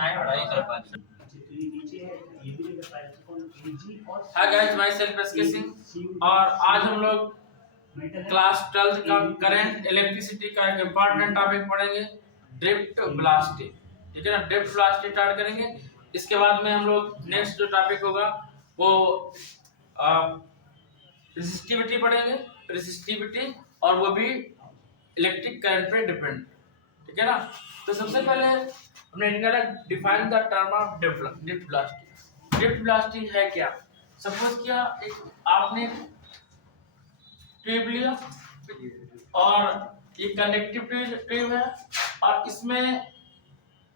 हाय guys, myself SK Singh और आज हम लोग क्लास 12 का करंट इलेक्ट्रिसिटी का एक इम्पोर्टेंट टॉपिक पढ़ेंगे, ड्रिफ्ट ब्लास्टिंग। ठीक है ना, ड्रिफ्ट ब्लास्टिंग स्टार्ट करेंगे। इसके बाद में हम लोग नेक्स्ट जो टॉपिक होगा वो रेसिस्टिविटी पढ़ेंगे, रेसिस्टिविटी, और वो भी इलेक्ट्रिक करंट पे डिपेंड। ठीक है ना। तो सबसे पहले हमने निकाला define the term of drift blasting. Drift blasting है क्या? सपोज किया एक आपने ट्यूब लिया और ये कंडक्टिव ट्यूब है और इसमें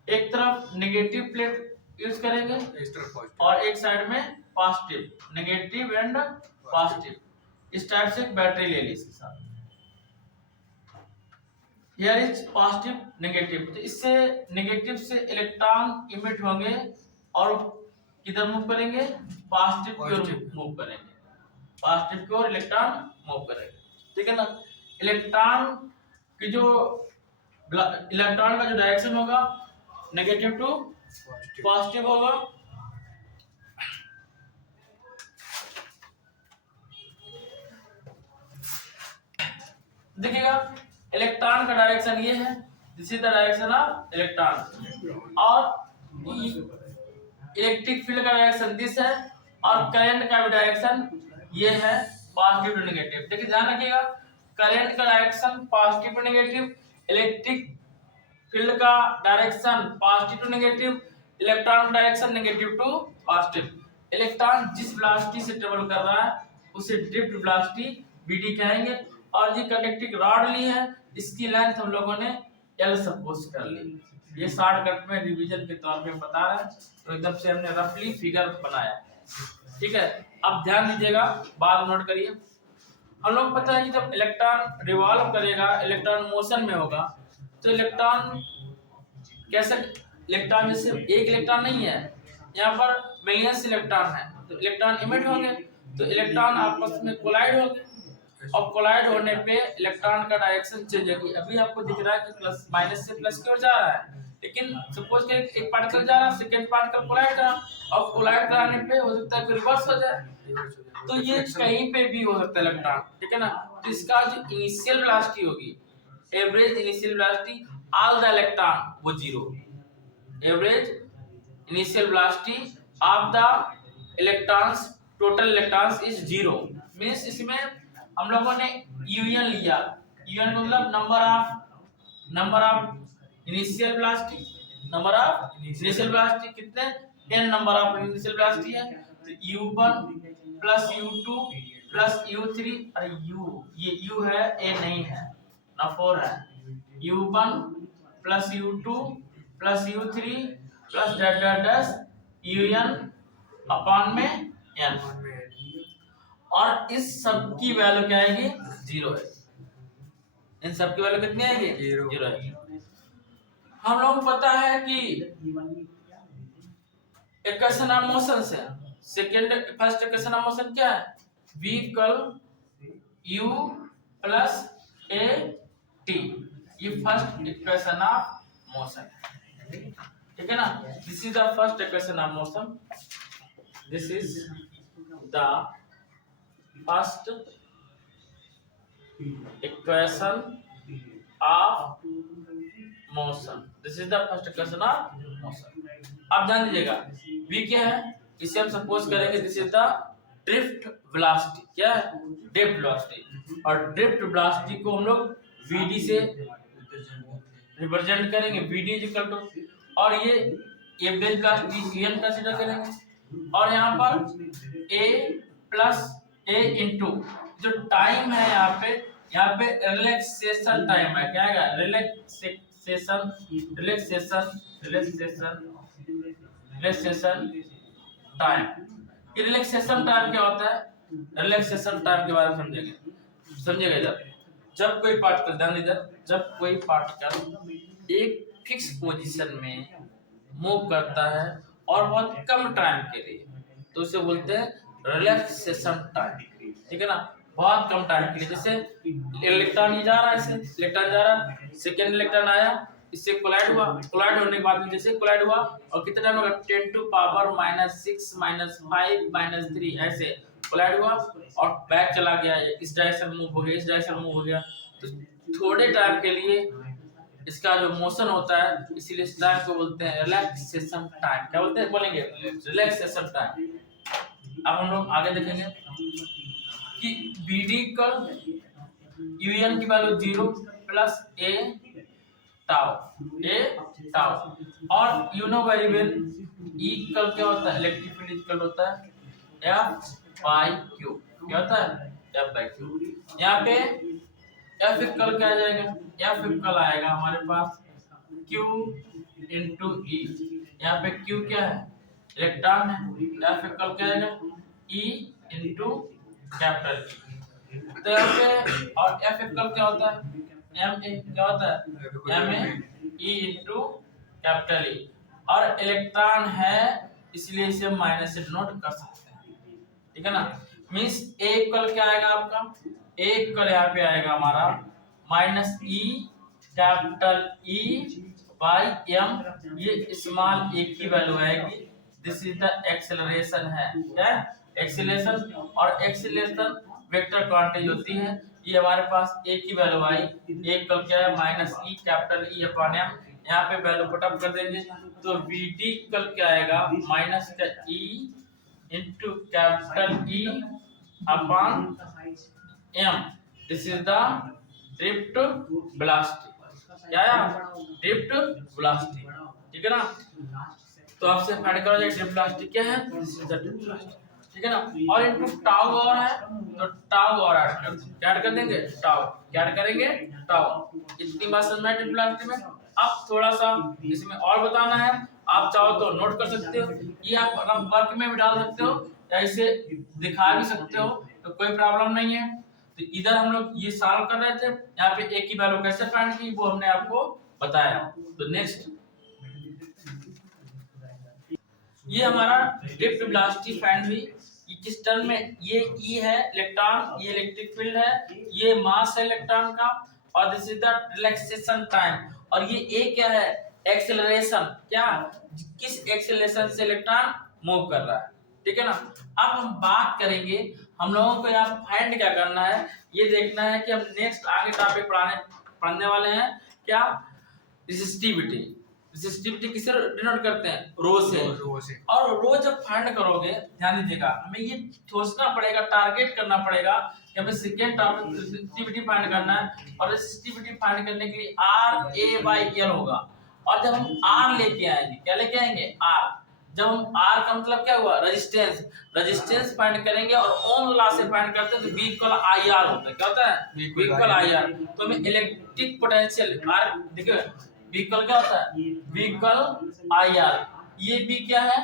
एक तरफ नेगेटिव प्लेट यूज करेंगे और एक साइड में पॉजिटिव, नेगेटिव एंड पॉजिटिव। इस टाइप से एक बैटरी ले ली इसके साथ। हियर इज पॉजिटिव नेगेटिव, तो इससे नेगेटिव से इलेक्ट्रॉन इमिट होंगे और किधर मूव करेंगे? पॉजिटिव की ओर मूव करेंगे, पॉजिटिव की ओर इलेक्ट्रॉन मूव करेंगे। ठीक है ना। इलेक्ट्रॉन की जो इलेक्ट्रॉन का जो डायरेक्शन होगा नेगेटिव टू पॉजिटिव होगा। देखिएगा इलेक्ट्रॉन का डायरेक्शन ये है, this is the direction of electron, और इलेक्ट्रिक फील्ड का डायरेक्शन दिस है, और करंट का भी डायरेक्शन ये है, पॉजिटिव टू नेगेटिव। देखिए ध्यान रखिएगा, करंट का direction positive to negative, electric field का direction positive to negative, electron direction negative to positive. Electron जिस वेलोसिटी से ट्रेवल कर रहा है उसे ड्रिफ्ट वेलोसिटी बीडी कहेंगे। और ये कंडक्टिंग रॉड ली है, इसकी लेंथ हम लोगों ने एल सपोज कर ली। ये शॉर्टकट में रिवीजन के तौर पे बता रहे हैं, तो एकदम से हमने रफली फिगर बनाया। ठीक है, अब ध्यान दीजिएगा, बात नोट करिए। हम लोग पता है कि जब इलेक्ट्रॉन रिवॉल्व करेगा, इलेक्ट्रॉन मोशन में होगा, तो इलेक्ट्रॉन कैसे, इलेक्ट्रॉन जैसे एक इलेक्ट्रॉन नहीं है, यहाँ पर मिलियंस इलेक्ट्रॉन है, तो इलेक्ट्रॉन इमिट होंगे, तो इलेक्ट्रॉन आपस में कोलाइड होंगे, और कोलाइड होने पे इलेक्ट्रॉन का डायरेक्शन चेंज होगी। अभी आपको दिख रहा है कि प्लस माइनस से प्लस की ओर जा रहा है, लेकिन सपोज कि एक पार्टिकल जा रहा है, सेकंड पार्टिकल कोलाइड करा, और कोलाइड कराने पे हो सकता है कि रिवर्स हो जाए, तो ये कहीं पे भी हो सकता है इलेक्ट्रॉन। ठीक है ना। तो इसका जो इनिशियल वेलोसिटी होगी, average initial velocity all the electron, वो zero. Average initial velocity of the electrons, total electrons is zero. Means इसमें हम लोगों ने यूनियन लिया, यूनियन मतलब number of initial velocity, number of initial velocity कितने, n number of initial velocity है, तो u1 plus u2 plus u3, अरे ये u है, a नहीं है ना, 4 है, u1 plus u2 plus u3 plus dash un upon में n, और इस सब की वैल्यू क्या आएगी? जीरो है। इन सब की वैल्यू कितनी आएगी? जीरो है। हम लोग को पता है कि इक्वेशन ऑफ मोशन से फर्स्ट इक्वेशन ऑफ मोशन क्या है? v equal u plus a t, ये फर्स्ट इक्वेशन ऑफ मोशन है। ठीक है ना। This is the first equation of motion, this is the first equation of motion, this is the first equation of motion. अब ध्यान दीजिएगा, v क्या है, इसे हम सपोज करेंगे this is the drift velocity. क्या है? Drift velocity. और ड्रिफ्ट वेलोसिटी को हम लोग vd से रिप्रेजेंट करेंगे, vd इज इक्वल टू, और ये एवरेज वेलोसिटी n कंसीडर करेंगे, और यहाँ पर a प्लस a इंटू जो टाइम है, यहाँ पे रिलैक्सेशन टाइम है। क्या है? Relaxation time. ये रिलैक्सेशन टाइम क्या होता है? रिलैक्सेशन टाइम के बारे में समझेगा जब कोई पार्टिकल, ध्यान दीजिए, जब कोई पार्टिकल एक फिक्स पोजीशन में मूव करता है और बहुत कम टाइम के लिए, तो उसे बोलते हैं रिलैक्सेशन टाइम। ठीक है ना, बहुत कम टाइम के लिए। जैसे इलेक्ट्रॉन जा रहा है, इलेक्ट्रॉन जा रहा है, सेकेंड इलेक्ट्रॉन आया, इससे कोलाइड हुआ, कोलाइड होने के बाद में जैसे कोलाइड हुआ और कितना टाइम लगा 10 टू पावर -6 -5 -3 ऐसे कोलाइड हुआ और बैक चला गया, इस डायरेक्शन मूव हो गया, इस डायरेक्शन मूव हो गया। तो थोड़े टाइम के लिए इसका जो मोशन होता है, इसीलिए इस टाइम को बोलते हैं रिलैक्सेशन टाइम। क्या बोलते हैं, बोलेंगे रिलैक्सेशन टाइम। अब हम लोग आगे देखेंगे कि BD का UN की वैल्यू 0 प्लस A टाउ और you know very well E कल क्या होता है, इलेक्ट्रिक फील्ड इक्वल होता है F/Q। क्या होता है, F/Q। यहाँ पे F इक्वल क्या आ जाएगा, F इक्वल आएगा हमारे पास Q इंटू E। यहाँ पे Q क्या है, इलेक्ट्रॉन है, F इक्वल क्या आएगा E इंटू कैपिटल E। तो यहाँ पे और F इक्वल क्या होता है, MA क्या होता है, MA E into capital E। और इलेक्ट्रॉन है इसलिए इसे माइनस से डिनोट कर सकते हैं, ठीक है ना। मींस A इक्वल क्या आएगा आपका, A इक्वल यहाँ पे आएगा हमारा -E capital E by M। ये स्मॉल a की वैल्यू आएगी। दिस इज द एक्सेलरेशन है, क्या एक्सेलरेशन। और एक्सेलरेशन वेक्टर क्वांटिटी होती है। ये हमारे पास a की वैल्यू आई, एक कल क्या है -E capital E upon M। यहाँ पे वैल्यू पुट अप कर देंगे तो VD कल क्या आएगा -E into capital E upon M। This is the drift velocity. क्या है, ड्रिफ्ट वेलोसिटी, ठीक है ना। तो आपसे फाइंड करा जाए ड्रिफ्ट वेलोसिटी क्या है, this is the drift velocity, ठीक है ना। और इनटू टाउ और है तो टाउ और ऐड कर देंगे, क्या ऐड कर देंगे, टाउ। क्या ऐड करेंगे, टाउ। इतनी बात समझ में आई ड्रिफ्ट वेलोसिटी में। अब थोड़ा सा इसमें और बताना है, आप चाहो तो नोट कर सकते हो, ये आप अपना वर्क में भी डाल सकते हो या इसे दिखा भी सकते हो, तो कोई प्रॉब्लम नहीं है। तो इधर हम लोग ये सॉल्व कर रहे थे, यहाँ पे a की वैल्यू कैसे फाइंड की वो हमने आपको बताया। तो नेक्स्ट ये हमारा ड्रिफ्ट वेलोसिटी फाइंड हुई। ये किस टर्म में, ये E है इलेक्ट्रॉन, ये इलेक्ट्रिक फील्ड है, ये मास है इलेक्ट्रॉन का, और this is the relaxation time. और ये A क्या है, एक्सेलरेशन, क्या किस एक्सेलरेशन से इलेक्ट्रॉन मूव कर रहा है, ठीक है ना। अब हम बात करेंगे, हम लोगों को यहाँ फाइंड क्या करना है, ये देखना है कि हम नेक्स्ट आगे टॉपिक पढ़ने वाले हैं क्या, रेसिस्टिविटी। रेसिस्टिविटी किससे डिनोट करते हैं, रो से। और रो जब फाइंड करोगे, ध्यान दीजिएगा, हमें ये सोचना पड़ेगा, टारगेट करना पड़ेगा कि हमें सेकेंड टॉपिक रेसिस्टिविटी फाइंड करना है। और रेसिस्टिविटी फाइंड करने के लिए RA/L होगा। और जब हम R लेके आएंगे, क्या लेके आएंगे, R। जब हम R का मतलब क्या हुआ, रेजिस्टेंस। रेजिस्टेंस फाइंड करेंगे और ओम लॉ से फाइंड करते हैं तो V इक्वल IR होता है। क्या होता है, V इक्वल IR। तो हमें इलेक्ट्रिक पोटेंशियल R देखिए, V इक्वल क्या होता है, V इक्वल IR। ये V क्या है,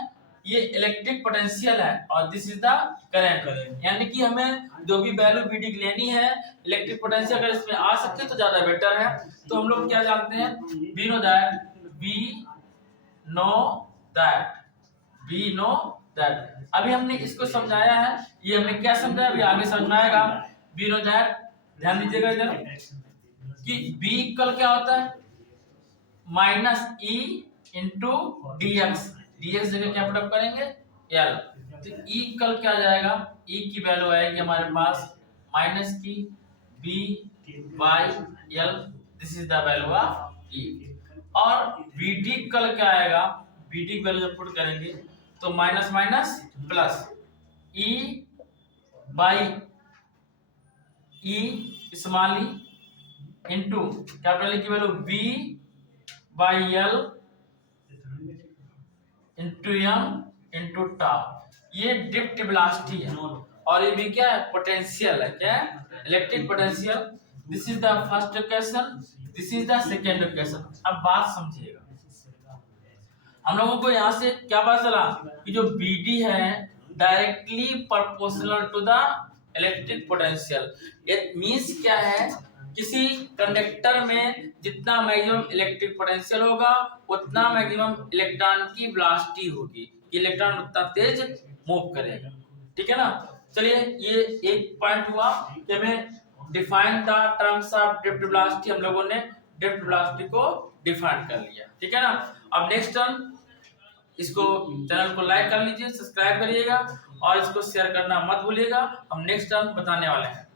ये इलेक्ट्रिक पोटेंशियल है और दिस इज द करंट। यानी कि हमें जो भी वैल्यू VD की लेनी है, इलेक्ट्रिक पोटेंशियल अगर इसमें आ सकते तो ज्यादा बेटर है। तो हम लोग क्या जानते हैं, वी नो दैट। अभी हमने इसको समझाया है, ये हमने क्या समझाया, अभी आगे समझाएगा। वी नो दैट, ध्यान दीजिएगा इधर कि V इक्वल क्या होता है, -E इंटू dx। dx जगह क्या पुट अप करेंगे, L। तो E इक्वल क्या आ जाएगा, E की वैल्यू आएगी हमारे पास -B/L। This is the value of E। और VD इक्वल क्या आएगा, VD की वैल्यू जब पुट करेंगे तो minus minus plus E by E small e into capital E की value V/L into M into tau. ये ड्रिफ्ट वेलोसिटी है और ये भी क्या है, पोटेंशियल है, क्या है, electric potential. This is the first equation, this is the second equation. अब बात समझिएगा, हम लोगों को यहाँ से क्या पता चला कि जो BD है directly proportional to the electric potential. It means क्या है, किसी कंडक्टर में जितना मैक्सिमम इलेक्ट्रिक पोटेंशियल होगा उतना मैक्सिमम इलेक्ट्रॉन की वेलोसिटी होगी, इलेक्ट्रॉन उतना तेज मूव करेगा, ठीक है ना। चलिए ये एक पॉइंट हुआ कि हमें define the terms of drift velocity. हम लोगों ने ड्रिफ्ट वेलोसिटी को डिफाइन कर लिया, ठीक है ना। अब नेक्स्ट टर्म, इसको चैनल को लाइक कर लीजिए, सब्सक्राइब करिएगा और इसको शेयर करना मत भूलिएगा। हम नेक्स्ट टर्म बताने वाले हैं।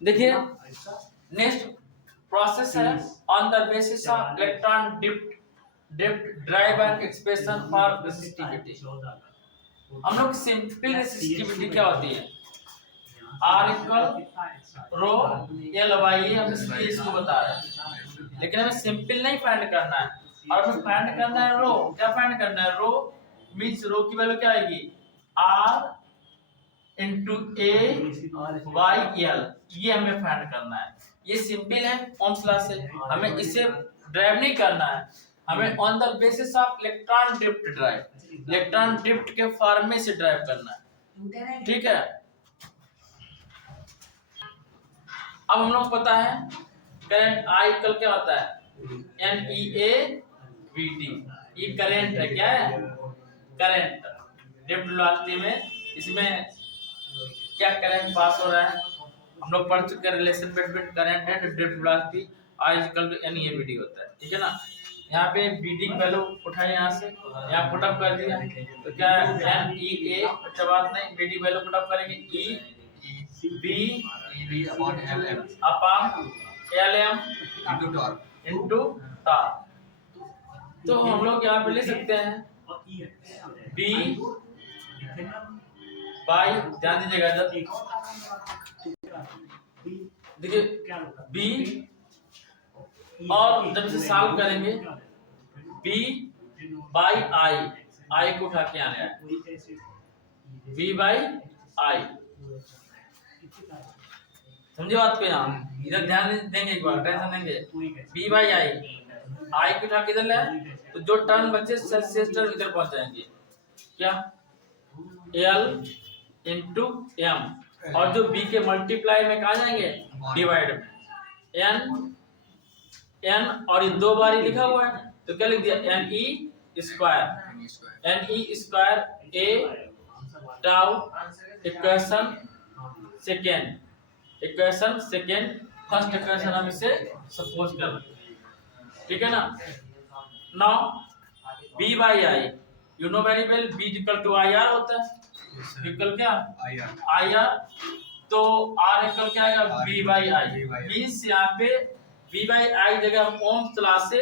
देखिए नेक्स्ट प्रोसेस है on the basis of electron drift drive and expression for resistivity. हम लोग सिंपल रेसिस्टिविटी क्या होती है, R equal rho L Y, हम इसलिए इसको बता रहे हैं, लेकिन हमें सिंपल नहीं फाइंड करना है, और हमें फाइंड करना है रो। क्या फाइंड करना है, रो मींस रो की वैल्यू क्या आएगी, R इंटू ए वाई एल, ये हमें फाइंड करना है। ये सिंपल है ओम्स लॉ से, हमें इसे ड्राइव नहीं करना है, हमें on the basis of electron drift drive, electron drift के फॉर्मे से ड्राइव करना है, ठीक है। अब हम लोग पता है करंट आई इक्वल क्या होता है, N E A we T, ये करंट है, क्या है, करंट। ड्रिफ्ट वेलोसिटी में इसमें क्या करंट पास हो रहा है, हम लोग पढ़ चुके हैं relation between current and drift velocity, I equal to n E A we t होता है, ठीक है ना। यहाँ पे वी डी की वैल्यू उठाए, यहाँ से यहाँ पुट अप कर दिया, तो क्या है एन ई ए, अच्छा बात नहीं, V D value put up करेंगे E B upon L M into torque. तो हम लोग यहाँ पे ले सकते हैं बी बाई, ध्यान दीजिएगा जब, देखिए बी, और जब इसे सॉल्व करेंगे बी बाई आई को उठा के आने आए, बी बाई आई, समझे बात को, यहाँ इधर ध्यान देंगे, एक बार टेंशन देंगे, बी बाई आई को उठा के इधर ले, तो जो टर्न बचे सेल्सियस टर्न इधर पहुंच जाएंगे, क्या एल इंटू एम, और जो बी के मल्टीप्लाई में कहा जाएंगे, डिवाइड में एन, और ये दो बार ही लिखा हुआ है, तो क्या लिख दिया, N E square A tau equation second, first equation हम इसे सपोज कर रहे हैं, ठीक है ना। Now B by I, you know very well, B equal to I R होता है, इक्वल क्या आई आर, तो आर इक्वल क्या आएगा, बी बाई आई, मींस यहाँ पे बी बाई आई जगह हम ओम्स लॉ से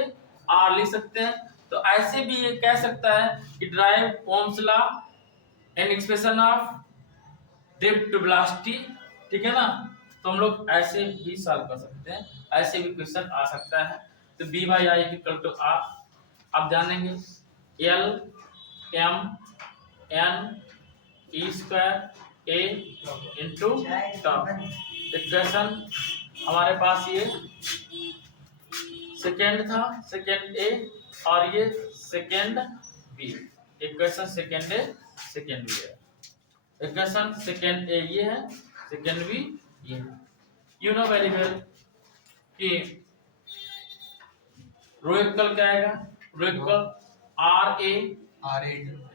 आर लिख सकते हैं। तो ऐसे भी ये कह सकता है कि drive Ohm's law an expression of drift velocity, ठीक है ना। तो हम लोग ऐसे भी सॉल्व कर सकते हैं, ऐसे भी क्वेश्चन आ सकता है। तो B by I equal to R, आप जानेंगे L M N E square A into term, equation हमारे पास ये सेकेंड था, सेकेंड ए, और ये second B, equation second A second B है, इक्वेशन सेकेंड ए ये है, सेकेंड बी ये है। यू नो वेरी वेल कि रो इक्वल क्या आएगा, rho equal R A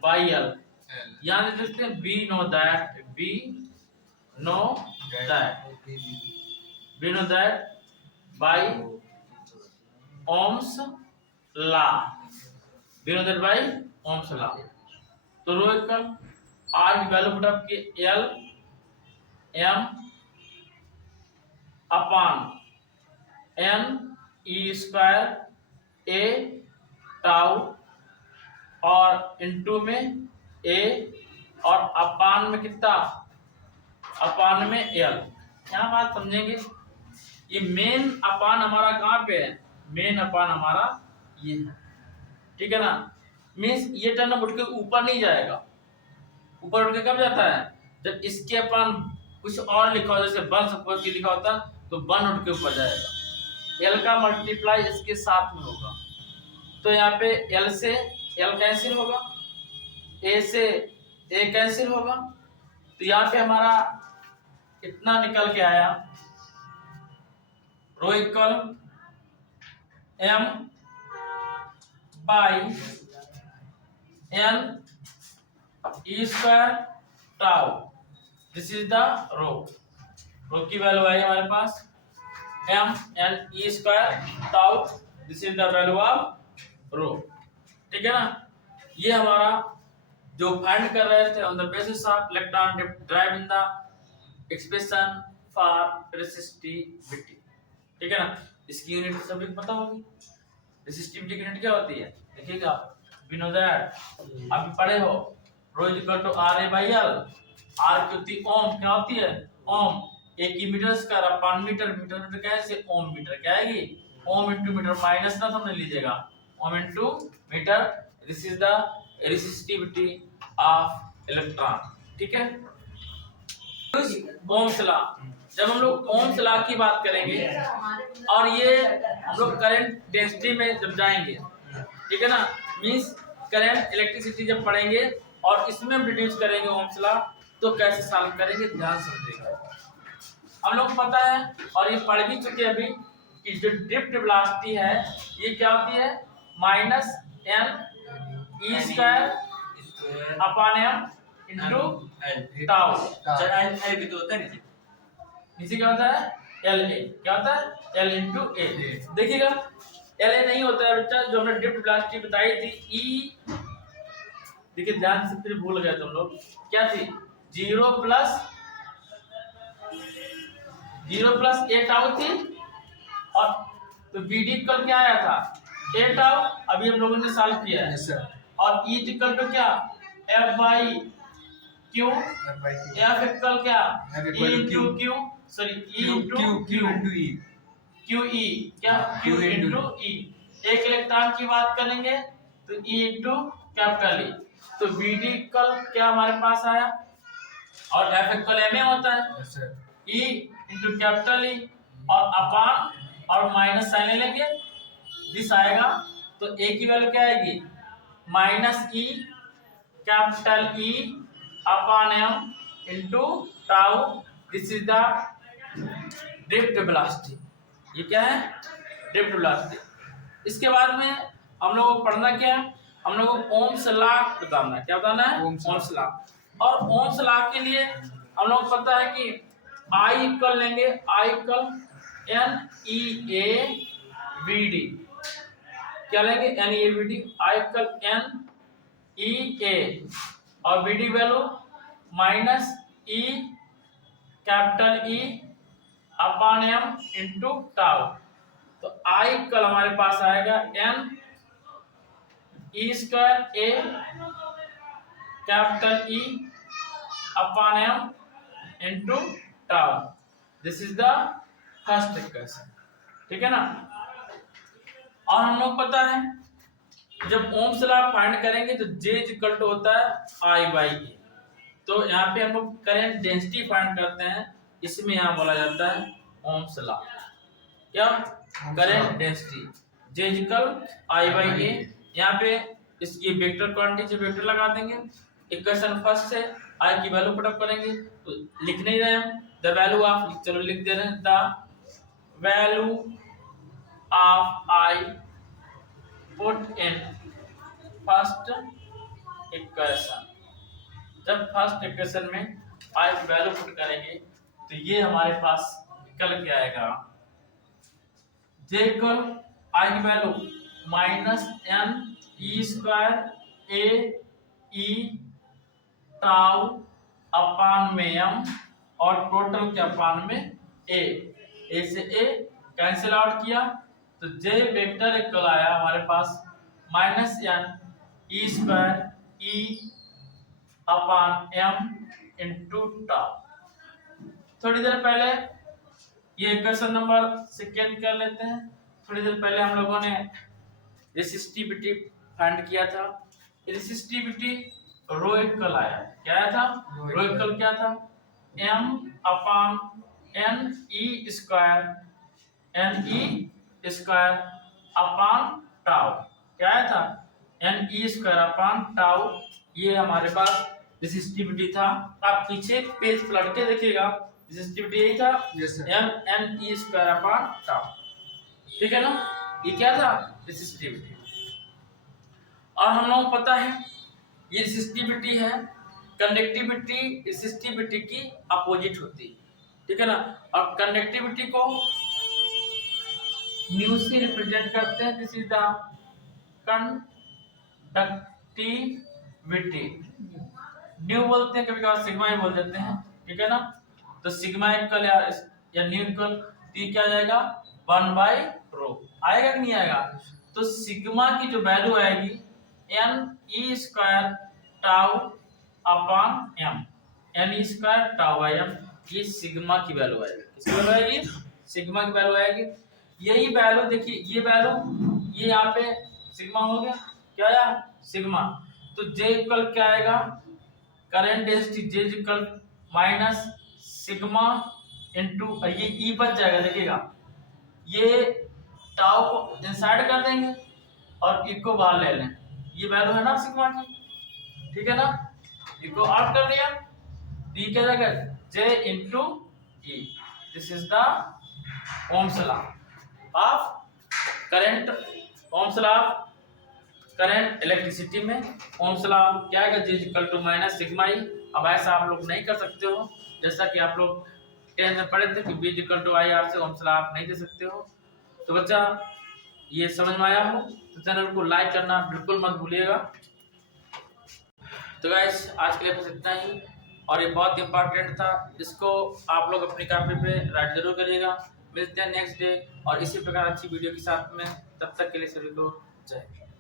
by L, यहाँ लिख सकते हैं be know that by Ohm's law, by Ohm's law. तो रो इक्वल आर की वैल्यू पुट अप की L M upon N E square A tau, और इनटू में ए, और अपान में कितना, अपान में एल। यहाँ बात समझेंगे, ये मेन अपान हमारा कहाँ पे है, मेन अपान हमारा ये है, ठीक है ना। मीन्स ये टर्न उठ के ऊपर नहीं जाएगा, ऊपर उठ के कब जाता है, जब इसके अपान कुछ और लिखा हो, जैसे 1 सपोज की लिखा होता तो 1 उठ के ऊपर जाएगा, एल का मल्टीप्लाई इसके साथ में होगा, तो यहाँ पे एल से एल कैंसिल होगा, ए से ए कैंसिल होगा, तो यहाँ पे हमारा इतना निकल के आया, rho equal M by N E square tau, this is the rho की वैल्यू आई हमारे पास m n e square tau, this is the value of rho. ठीक है ना, ये हमारा जो फाइंड कर रहे थे on the basis of electron drive in the expression for resistivity. ठीक है ना, इसकी यूनिट सभी को पता होगी। रेसिस्टिविटी की यूनिट क्या होती है, देखिएगा, वी नो दैट, आप पढ़े हो, rho is equal to R A by L. R की होती है ओम, क्या होती है ओम, 1 की metre square upon metre, metre metre क्या है से ओम मीटर, क्या आएगी ओम इनटू मीटर, माइनस ना समझ लीजिएगा, ohm into metre, this is the resistivity of electron. ठीक है, ओम्स लॉ, जब हम लोग ओम्स लॉ की बात करेंगे और ये हम लोग करंट डेंसिटी में जब जाएंगे, ठीक है ना, मींस करंट इलेक्ट्रिसिटी जब पढ़ेंगे और इसमें हम डिड्यूस करेंगे ओम्स लॉ, तो कैसे सॉल्व करेंगे ध्यान समझिएगा। हम लोग को पता है और ये पढ़ भी चुके अभी कि जो ड्रिफ्ट वेलोसिटी है ये क्या होती है minus n e square upon m into tau. L भी तो होता है नीचे क्या होता है एल ए, क्या होता है एल इंटू ए। देखिएगा एल ए नहीं होता है बच्चा, जो हमने ड्रिफ्ट वेलोसिटी बताई थी ई, देखिए ध्यान से, फिर भूल गए तुम लोग, क्या थी 0 प्लस ए टाउ थी, और तो बीडी कल क्या आया था ए टाउ, अभी हम लोगों ने सॉल्व किया है। Yes sir. और ई इक्वल टू क्या F by Q, F equal क्या E into Q, sorry E into Q Q E, क्या क्यू इंटू ई। एक इलेक्ट्रॉन की बात करेंगे तो ई इंटू कैपिटल ई, तो बीडी इक्वल क्या हमारे पास आया, और एफ इक्वल एम ए होता है, yes sir, E into capital E और अपॉन और माइनस साइन लेंगे, दिस आएगा, तो ए की वैल्यू क्या आएगी minus E capital E upon M into tau, this is the drift velocity. ये क्या है ड्रिफ्ट वेलोसिटी। इसके बाद में हम लोगों को पढ़ना क्या है, हम लोगों को ओम्स लॉ बताना है, क्या बताना है ओम्स लॉ। और ओम्स लॉ के लिए हम लोग को पता है कि आई इक्वल लेंगे, I equal N E A V D, क्या लेंगे N E A V D, I equal N E A और वी डी वैल्यू माइनस ई capital E upon M into tau. तो आई इक्वल हमारे पास आएगा N E square A capital E upon M into tau, this is the first equation. ठीक है ना, और हम लोग पता है जब ओम्स लॉ फाइंड करेंगे तो J इक्वल टू होता है I बाई ए। तो यहाँ पे हम लोग करंट डेंसिटी फाइंड करते हैं, इसमें यहाँ बोला जाता है ओम्स लॉ, क्या current density J equal I by A. यहाँ पे इसकी वेक्टर क्वांटिटी से वेक्टर लगा देंगे, इक्वेशन फर्स्ट से I की वैल्यू पुट अप करेंगे, तो लिख नहीं रहे हम द वैल्यू ऑफ, चलो लिख दे रहे हैं the value of I put in first equation. जब फर्स्ट इक्वेशन में I की वैल्यू पुट करेंगे तो ये हमारे पास निकल के आएगा J इक्वल I की value minus N E square A E tau upon में एम और टोटल के अपान में ए से ए कैंसिल आउट किया, तो J वेक्टर इक्वल आया हमारे पास माइनस एन ई स्क्वायर ई अपान एम इंटू टाउ। थोड़ी देर पहले ये इक्वेशन नंबर सेकेंड कर लेते हैं। थोड़ी देर पहले हम लोगों ने रेसिस्टिविटी फाइंड किया था, रेसिस्टिविटी रो इक्वल आया, क्या आया था रो इक्वल क्या था m अपान n e square upon tau, क्या आया था n e square upon tau. ये हमारे पास रेसिस्टिविटी था। आप पीछे पेज पलट के देखिएगा, रेसिस्टिविटी यही था m n e square upon tau. ठीक है ना, ये क्या था रेसिस्टिविटी। और हम लोगों को पता है ये रेसिस्टिविटी है, कंडक्टिविटी रेसिस्टिविटी की अपोजिट होती है। ठीक है ना, और कंडक्टिविटी को न्यू से रिप्रेजेंट करते हैं। This is the conductivity. New बोलते हैं, कभी कभार सिग्मा ही बोल देते हैं, ठीक है ना। तो सिग्मा इक्वल या न्यू इक्वल टी क्या आ जाएगा 1/ρ आएगा कि नहीं आएगा। तो सिग्मा की जो वैल्यू आएगी n² tau upon m, n² tau by m, ये सिग्मा की वैल्यू आएगी। किसकी वैल्यू आएगी? सिग्मा की वैल्यू आएगी। यही वैल्यू देखिए, ये वैल्यू ये यहाँ पे सिग्मा हो गया, क्या आया सिग्मा। तो J इक्वल क्या आएगा, current density J equal minus sigma into ये E बच जाएगा, देखिएगा ये टाउ को इंसाइड कर देंगे और E को बाहर ले लें, ये वैल्यू है ना सिग्मा की, ठीक है ना। E को आउट कर दिया, D क्या जाएगा J into E। This is the Ohm's law of current, Ohm's law of current electricity में। ओम्स लॉ क्या आएगा J equal to minus sigma E। अब ऐसा आप लोग नहीं कर सकते हो, जैसा कि आप लोग 10 में पढ़े थे कि B इक्वल टू IR से ओम्स लॉ आप नहीं दे सकते हो। तो बच्चा ये समझ में आया हो तो चैनल को लाइक करना बिल्कुल मत भूलिएगा। तो गाइस आज के लिए बस इतना ही, और ये बहुत इंपॉर्टेंट था, इसको आप लोग अपनी कॉपी पे राइट जरूर करिएगा। मिलते हैं नेक्स्ट डे और इसी प्रकार अच्छी वीडियो के साथ में, तब तक के लिए सभी को जय हिंद।